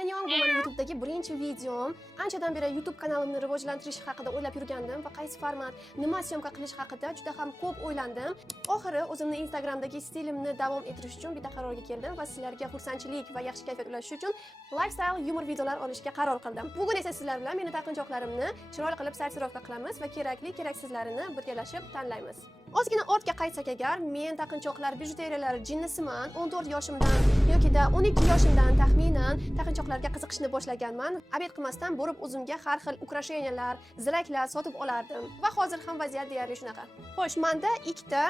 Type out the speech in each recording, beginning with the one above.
Yanyon, bu mening YouTube'dagi birinchi videom. Anchadan beri YouTube kanalimni rivojlantirish haqida o'ylab yurgandim va qaysi format, nima syomka qilish haqida juda ham ko'p o'ylandim. Oxiri o'zimni Instagramdagi stilimni davom ettirish uchun bitta qarorga keldim va sizlarga xursandchilik va yaxshi kayfiyat ulashish uchun lifestyle yumor videolar olishga qaror qildim. Bugun esa sizlar bilan meni taqinchoqlarimni chiroyli qilib sortirovka qilamiz va kerakli keraksizlarini birgalashib tanlaymiz. Ozgina ortga qaytsak agar, men taqinchoqlar, bijuteriyalar jinnisiman. 14 yoshimdan yoki-da 12 yoshimdan taxminan taqinchoqlarga qiziqishni boshlaganman. Abed qilmasdan borib o'zimga har xil ukrasheniyalar, ziraklar sotib olardim va hozir ham vaziyat deyarli shunaqa. Xo'sh, menda ikkita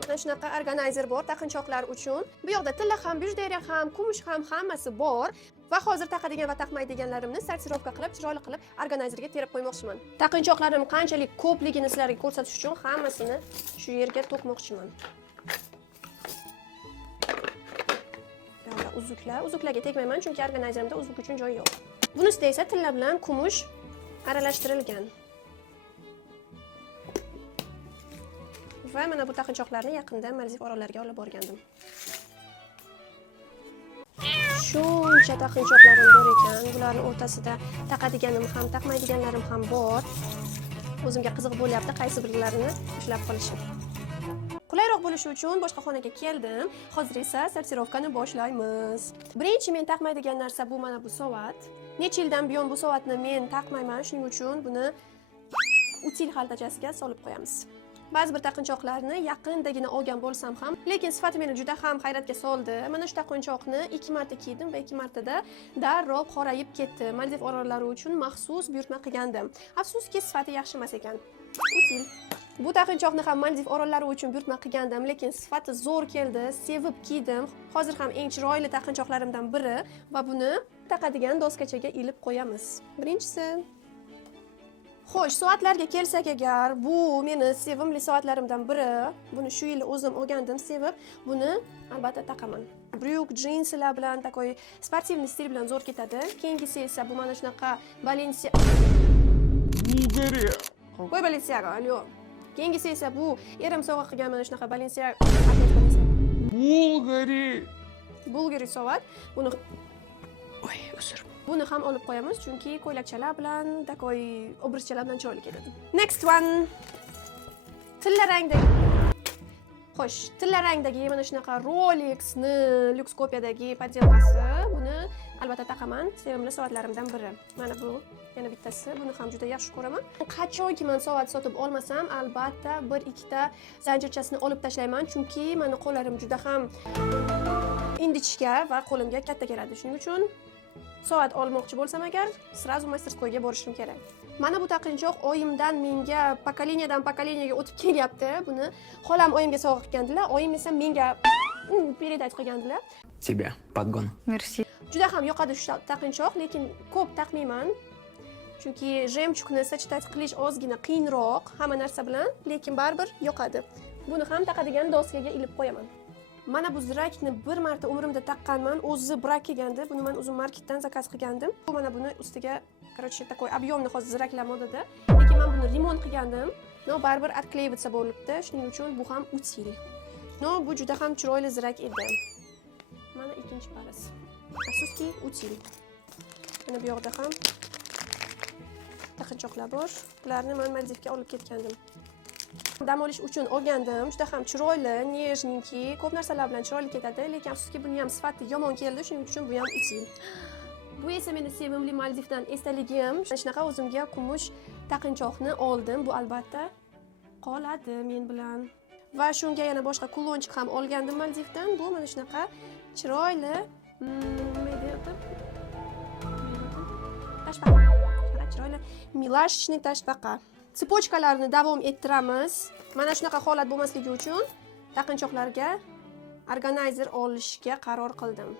mana shunaqa organizer bor taqinchoqlar uchun. Bu yoqda tilla ham, bijuteriya ham, kumush ham hammasi bor. Va hozir taqadigan va taqmaydiganlarimni sortirovka qilib, chiroyli qilib organizerga terib qo'ymoqchiman. Taqinchoqlarim qanchalik ko'pligini sizlarga ko'rsatish uchun hammasini shu yerga to'kmoqchiman. Uzuklarga tegmayman, chunki organizerimda uzuk uchun joy yo'q. Bunisida esa tilla bilan kumush aralashtirilgan. Va mana bu taqinchoqlarni yaqinda Maldiv orollariga olib borgandim. Shuncha taqinchoqlarim bor ekan, bularning o'rtasida taqadiganim ham, taqmaydiganlarim ham bor. O'zimga qiziq bo'lyapti qaysi birlarini ushlab qolishim. Qulayroq bo'lishi uchun boshqa xonaga keldim. Hozir esa sortirovkani boshlaymiz. Birinchi men taqmaydigan narsa bu mana bu soat. Necha yildan buyon bu soatni men taqmayman, shuning uchun buni util xaltachasiga solib qo'yamiz. Ba'zi bir taqinchoqlarni yaqindagina olgan bo'lsam ham, lekin sifati meni juda ham hayratga soldi. Mana shu taqinchoqni 2 marta kiydim va 2 martada darrov qorayib ketdi. Maldiv orollari uchun maxsus buyurtma qilgandim. Afsuski sifati yaxshi emas ekan. Util. Bu taqinchoqni ham Maldiv orollari uchun buyurtma qilgandim, lekin sifati zo'r keldi, sevib kiydim. Hozir ham eng chiroyli taqinchoqlarimdan biri va buni taqadigan doskachaga ilib qo'yamiz. Birinchisi. Xo'sh, soatlarga kelsak agar, bu meni sevimli soatlarimdan biri. Buni shu yil o'zim olgandim, sevib, buni albatta taqaman. Bryuk, jinsilar bilan takoy sportivniy stil bilan zo'r ketadi. Keyingisi esa bu mana shunaqa Balenciaga. Qo'y Balenciaga, alyo. Keyingisi esa bu erim sovg'a qilgan mana shunaqa Balenciaga. Bulgari soat. Buni ham olib qo'yamiz, chunki ko'ylakchalar bilan, takoy obrazchalar bilan chiroyli ketadi. Next one. Tilla rangdagi. Xo'sh, tilla rangdagi mana shunaqa Rolex'ni lyuks kopiyadagi podelkasi. Buni albatta taqaman, sevimli soatlarimdan biri. Mana bu yana bittasi. Buni ham juda yaxshi ko'raman. Qachonki men soat sotib olmasam, albatta 1-2 ta zanjirchasini olib tashlayman, chunki meni qo'llarim juda ham ingichka va qo'limga katta keladi. Shuning uchun soat olmoqchi bo'lsam agar, srazu masterskoyga borishim kerak. Mana bu taqinchoq oyimdan menga pokoleniyadan pokoleniyaga o'tib kelyapti. Buni xolam oyimga sovg'a qilgandilar, oyim esa menga передать qilgandilar. Тебе подгон. Merci. Juda ham yoqadi shu taqinchoq, lekin ko'p taqmayman. Chunki jemchukni sachtat qilish ozgina qiyinroq hamma narsa bilan, lekin baribir yoqadi. Buni ham taqadigan doskaga ilib qo'yaman. Mana bu zirakni bir marta umrimda taqqanman, o'zi brak kelgandi. Buni men o'zim marketdan zakaz qilgandim. Bu mana buni ustiga, короче, takoy объемni hozir ziraklar modada. Lekin men buni remont qilgandim. No, baribir atkleyivitsa bo'libdi. Shuning uchun bu ham util. No, bu juda ham chiroyli zirak edi. Mana ikkinchi parasi. Afsuski util. Mana bu yoqda ham taqinchoqlar bor. Bularni men Maldivga olib ketgandim. Dam olish uchun olgandim. Juda ham chiroyli, nejninki, ko'p narsalar bilan chiroyli ketadi, lekin afsuski buni ham sifati yomon keldi, shuning uchun bu ham util. Bu esa meni sevimli Maldivdan esdaligim. Shunaqa o'zimga kumush taqinchoqni oldim. Bu albatta qoladi men bilan. Va shunga yana boshqa kulonchik ham olgandim Maldivdan. Bu mana shunaqa chiroyli tashbaqa. Chiroyli milashchniy tashbaqa. Sipochkalarni davom ettiramiz. Mana shunaqa holat bo'lmasligi uchun taqinchoqlarga organizer olishga qaror qildim.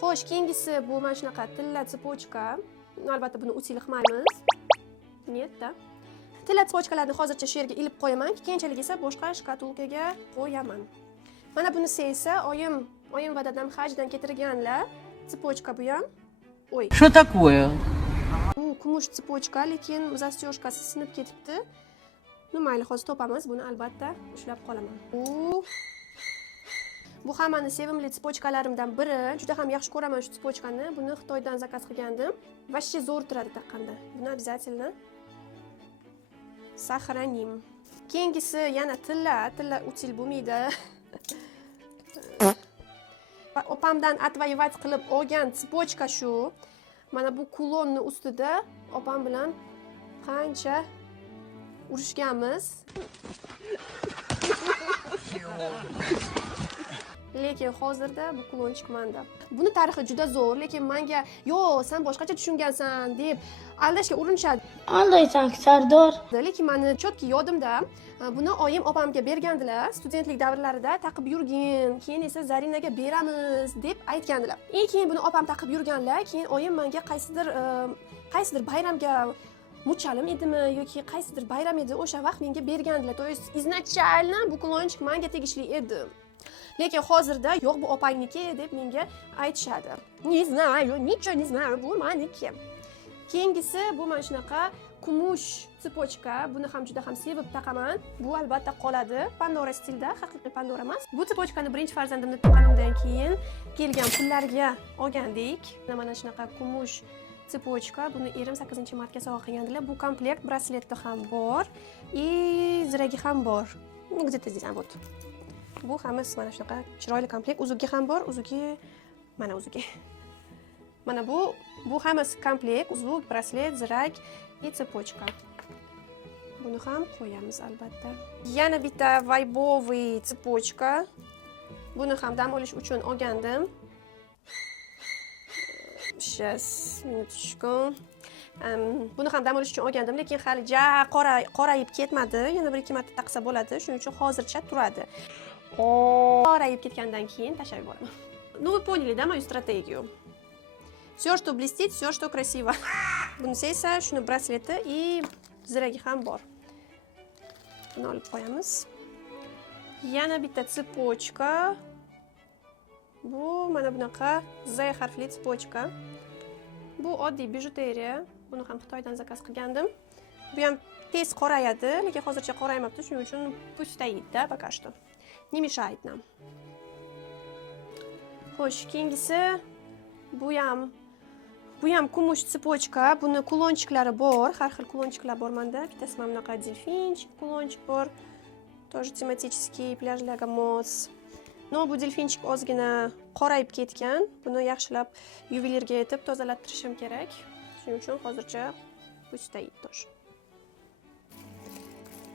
Xo'sh, keyingisi bu mana shunaqa tilla sipochka. Albatta buni util qilmaymiz. Niyatda. Tilla sipochkalarni hozircha shu yerga ilib qo'yaman, keyinchalik esa boshqa shkatulkaga qo'yaman. Mana bunisi esa oyim va dadam hajdan keltirganlar. Sipochka bu ham. Oy. Что такое? Bu kumush sipochka, lekin zastёжкасы sinib ketibdi. Mayli, hozir topamiz, buni albatta ushlab qolaman. Bu ham meni sevimli tspochkalarimdan biri. Juda ham yaxshi ko'raman shu tspochkani. Buni Xitoydan zakaz qilgandim. Вообще zo'r turadi taqqanda. Buni обязательно сохраним. Keyingisi yana tilla util bo'lmaydi. Opamdan отвоевать qilib olgan tspochka shu. Mana bu kulonni ustida opam bilan qancha urushganmiz. Lekin hozirda bu kulon chiqmanda. Buni tarixi juda zo'r, lekin menga "Yo'q, sen boshqacha tushungansan" deb aldashga urinishadi. Aldaysan, Sardor. Lekin meni chotki yodimda, buni oyim opamga bergandilar, studentlik davrlarida taqib yurgin, keyin esa Zarinaga beramiz deb aytgandilar. Keyin buni opam taqib yurganlar, keyin oyim menga qaysidir bayramga muchalim edimi yoki qaysidir bayram edi, o'sha vaqt menga bergandilar. То есть изначально bu kulonchik menga tegishli edi. Lekin hozirda yo'q bu opangniki deb menga aytishadi. Не знаю, ничего не знаю, bu meniki. Keyingisi bu mana shunaqa kumush tspochka. Buni ham juda ham sevib taqaman. Bu albatta qoladi. Pandora stilda, haqiqiy Pandora emas. Bu tspochkani birinchi farzandimni tuqqanimdan keyin kelgan pullarga olgandik. Mana shunaqa kumush tspochka. Buni erim 8-martga sovg'a qilgandilar. Bu komplekt brasleti ham bor, ziragi ham bor. Где-то здесь вот. Bu hammasi mana shunaqa chiroyli komplekt. Uzugi ham bor, uzugi mana uzugi. Mana bu hammasi komplekt, uzuk, braslet, zirak va tspochka. Buni ham qo'yamiz albatta. Yana bitta vaybovый tspochka. Buni ham dam olish uchun olgandim. Сейчас, minutочку. Buni ham dam olish uchun olgandim, lekin hali qorayib ketmadi. Yana 1-2 marta taqsa bo'ladi. Shuning uchun hozircha turadi. Qorayib ketgandan keyin tashlab yuboraman. Ну, вы поняли, да, mою стратегию? Все, что блестит, все, что красиво. Bunisi esa shuni brasleti и ziragi ham bor. Buni olib qo'yamiz. Yana bitta tspochka. Bu mana bunaqa Z harfli tspochka. Bu oddiy bijuteriya. Buni ham Xitoydan zakaz qilgandim. Bu ham tez qorayadi, lekin hozircha qoraymabdi, shuning uchun pусть стоит-da пока что. Не мешает нам. Xo'sh, keyingisi bu ham kumush tspochka. Buni kulonchiklari bor, har xil kulonchiklar bor menda. Bittasi mana bunaqa delfinchik kulonchik bor. Тоже тематический plyajlarga mos. No, bu delfinchik ozgina qorayib ketgan. Buni yaxshilab yuvelirga yetib tozalattirishim kerak. Shuning uchun hozircha pусть стоит тоже.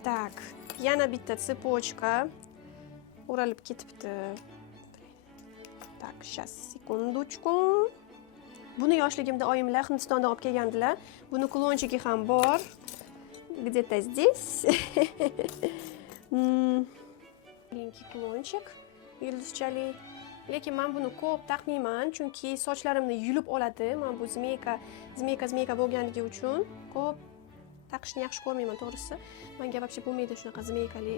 Так, yana bitta tspochka. O'ralib ketibdi. Так, сейчас, sekundочку. Buni yoshligimda oyimlar Hindistondan olib kelgandilar. Buni kulonchigi ham bor. Где-то здесь. Malinki kulonchik, yulduzchali. Lekin men buni ko'p taqmayman, chunki sochlarimni yulib oladi. Men bu zmeyka bo'lganligi uchun ko'p taqishni yaxshi ko'rmayman, to'g'risi. Menga вообще bo'lmaydi shunaqa zmeykali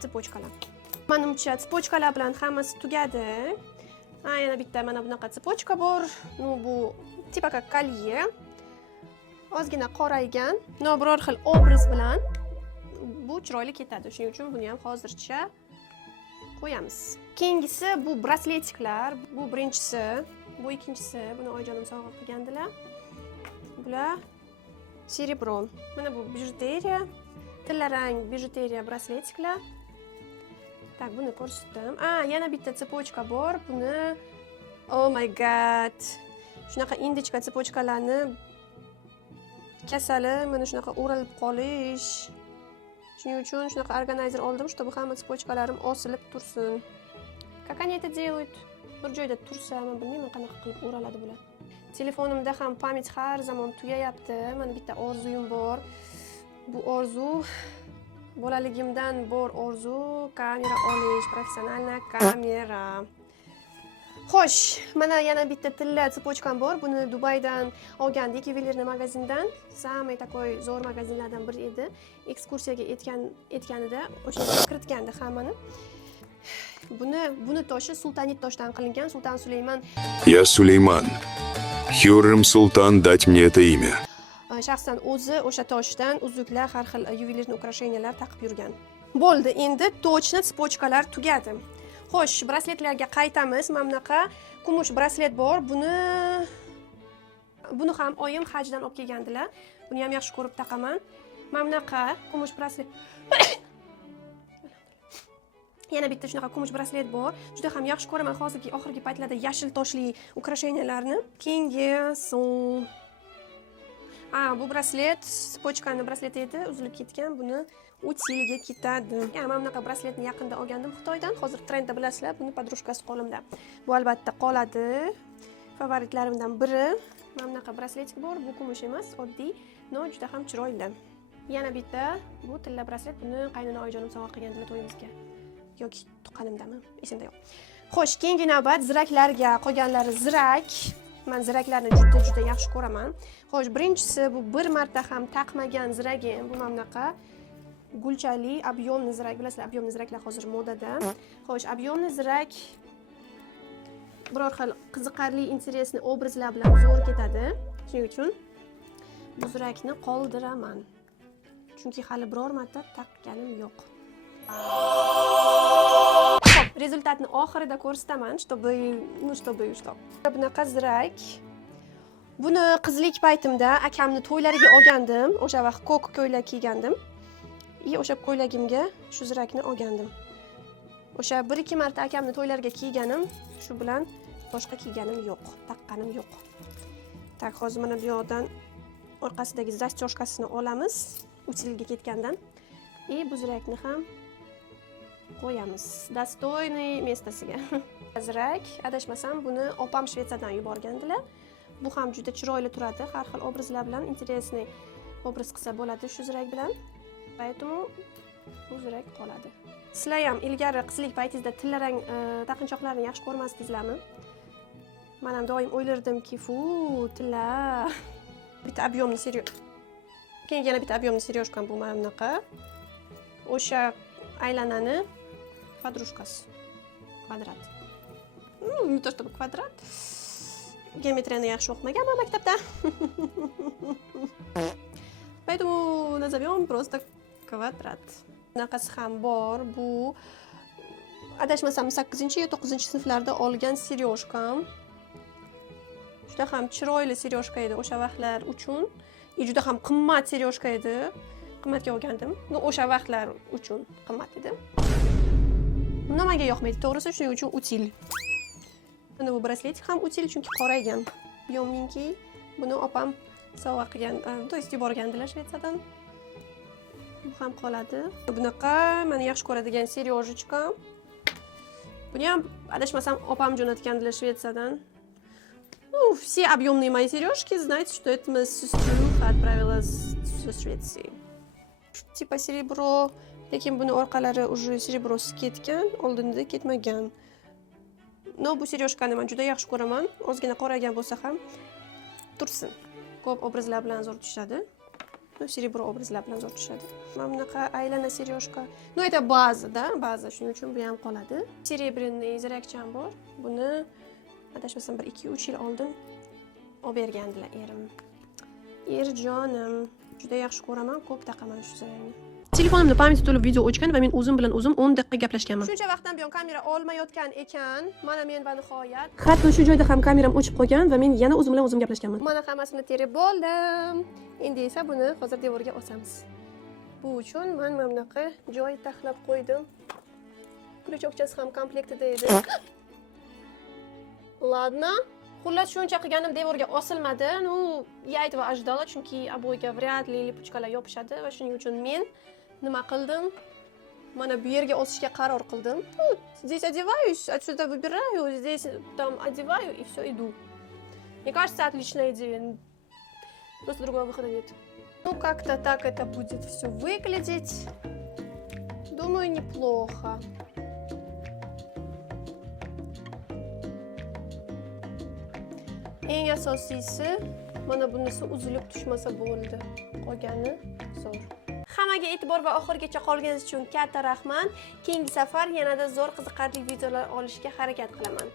tspochkalar. Menimcha tspochkalar bilan hammasi tugadi. Yana bitta mana bunaqa tspochka bor. Ну, bu tipa как kolye. Ozgina qoraygan, no biror xil obraz bilan bu chiroyli ketadi. Shuning uchun buni ham hozircha qo'yamiz. Keyingisi bu brasletiklar. Bu birinchisi, bu ikkinchisi. Buni oyijonim sovg'a qilgandilar. Bular serebro. Mana bu bijuteriya, tillarang bijuteriya brasletiklar. Tak, buni ko'rsatdim. Yana bitta tspochka bor. Buni oh my god. Shunaqa indichka tspochkalarni kasali mana shunaqa o'ralib qolish. Shuning uchun shunaqa organizer oldim, чтобы hamma tspochkalarim osilib tursin. Как они это делают? Bir joyda tursa, men bilmayman qanaqa qilib o'raladi bular. Telefonimda ham pamyat har zamon tugayapti. Mana bitta orzuyim bor. Bu orzu bolaligimdan bor orzu, kamera olish, professionalna kamera. Xo'sh, mana yana bitta tilla tspochkam bor. Buni Dubaydan olgandik, yuvelirniy magazindan. Samый такой zo'r magazinlardan biri edi. Ekskursiyaga etganida o'sha kiritgandi hammani. Buni toshi sultanit toshdan qilingan. Sultan Süleyman. Я Сулейман. Хюррем Султан дать мне это имя. Shaxsan o'zi o'sha toshdan uzuklar, har xil yuvelirniy ukrasheniyalar taqib yurgan. Bo'ldi, endi точно tspochkalar tugadi. Xo'sh, brasletlarga qaytamiz. Mana bunaqa kumush braslet bor. Buni ham oyim hajdan olib kelgandilar. Buni ham yaxshi ko'rib taqaman. Mana bunaqa kumush braslet. Yana bitta shunaqa kumush braslet bor. Juda ham yaxshi ko'raman hozirgi oxirgi paytlarda yashil toshli ukrasheniyalarni. Keyingi so'ng bu braslet pochkani brasleti edi, uzilib ketgan. Buni utilga ketadi. Mana bunaqa brasletni yaqinda olgandim Xitoydan. Hozir trendda bilasizlar, buni podrushkasi qo'limda. Bu albatta qoladi. Favoritlarimdan biri. Mana bunaqa brasletik bor. Bu kumush emas, oddiy, no juda ham chiroyli. Yana bitta bu tilla braslet. Buni qaynona oyijonim sovg'a qilgandilar to'yimizga. Yoki tuqqanimdami? Esimda yo'q. Xo'sh, keyingi navbat ziraklarga. Qolganlari zirak. Men ziraklarni juda yaxshi ko'raman. Xo'sh, birinchisi bu bir marta ham taqmagan ziragim. Bu mana bunaqa gulchali объемный zirak. Bilasizlar, объемный ziraklar hozir modada. Xo'sh, объемный zirak biror xil qiziqarli, interesli obrazlar bilan zo'r ketadi. Shuning uchun bu zirakni qoldiraman. Chunki hali biror marta taqqanim yo'q. Rezultatni oxirida ko'rsataman, чтобы bunaqa zirak. Buni qizlik paytimda akamni to'ylariga olgandim. O'sha vaqt ko'k ko'ylak kiygandim. O'sha ko'ylagimga shu zirakni olgandim. O'sha 1-2 marta akamni to'ylariga kiyganim, shu bilan boshqa kiyganim yo'q, taqqanim yo'q. Tak, hozir mana bu yoqdan orqasidagi zastёжкасini olamiz, utilga ketgandan. Bu zirakni ham qo'yamiz dostoyniy mestasiga. Zirak, adashmasam buni opam Shvetsiyadan yuborgandilar. Bu ham juda chiroyli turadi, har xil obrazlar bilan interesniy obraz qilsa bo'ladi shu zirak bilan. Поэтому bu zirak qoladi. Sizlar ham ilgari qizlik paytingizda tillarang taqinchoqlarni yaxshi ko'rmasdingizlarmi? Men ham doim o'ylardimki, tilla. Bitta объемный сережка. Keyin yana bitta объемный сережкам bu mana bunaqa. O'sha aylanani podrushkasi. Kvadrat. Не то чтобы kvadrat. Geometriyani yaxshi o'qimaganman maktabda. Поэтому назовем просто kvadrat. Bunaqasi ham bor. Bu adashmasam 8-yo 9-sinflarda olgan seryoshkam. Juda ham chiroyli seryoshka edi o'sha vaqtlar uchun. Juda ham qimmat seryoshka edi. Qimmatga olgandim. O'sha vaqtlar uchun qimmat edi. Nimaga yoqmaydi, to'g'risi shuning uchun util. Mana bu brasletik ham util, chunki qoraygan. Biyomninki buni opam sovg'a qilgan, to есть yuborgandilar Shvetsiyadan. Bu ham qoladi. Bunaqa meni yaxshi ko'radigan seryoshka. Buni ham adashmasam opam jo'natgandilar Shvetsiyadan. Все объемные мои сережки, знаете, что это моя сеструха отправила со Швеции. Типа серебро, lekin buni orqalari уже сереброsi ketgan, oldinda ketmagan. No, bu seryoshkani men juda yaxshi ko'raman. Ozgina qoragan bo'lsa ham tursin. Ko'p obrazlar bilan zo'r tushadi. Серебро obrazlar bilan zo'r tushadi. Mana bunaqa aylana seryoshka. No, это baza, da, baza. Shuning uchun bu ham qoladi. Серебряный zirakcham bor. Buni adashmasam 1-2-3 yil oldin olib bergandilar erim. Erjonim, juda yaxshi ko'raman, ko'p taqaman shu zirakni. Telefonimda pamyati to'lib video ochgan va men o'zim bilan o'zim 10 daqiqa gaplashganman. Shuncha vaqtdan buyon kamera olmayotgan ekan. Mana men va nihoyat. Hatto shu joyda ham kameram o'chib qolgan va men yana o'zim bilan o'zim gaplashganman. Mana hammasini terib bo'ldim. Endi esa buni hozir devorga osamiz. Bu uchun men mana bunaqa joy taxlab qo'ydim. Ключokchasi ham komplektida edi. Ладно. Xullas shuncha qilganim devorga osilmadi. Я этого ожидала, chunki обойga вряд ли lipochkalar yopishadi va shuning uchun men nima qildim? Mana bu yerga osishga qaror qildim. Здесь одеваюсь, отсюда выбираю, здесь там одеваю и все, иду. Мне кажется, отличная идея. Просто другого выхода нет. Как-то так это будет все выглядеть. Думаю, неплохо. Eng asosiysi mana bunisi uzilib tushmasa bo'ldi. Qolgani zo'r. Hammaga e'tibor va oxirigacha qolganingiz uchun katta rahmat. Keyingi safar yanada zo'r qiziqarli videolar olishga harakat qilaman.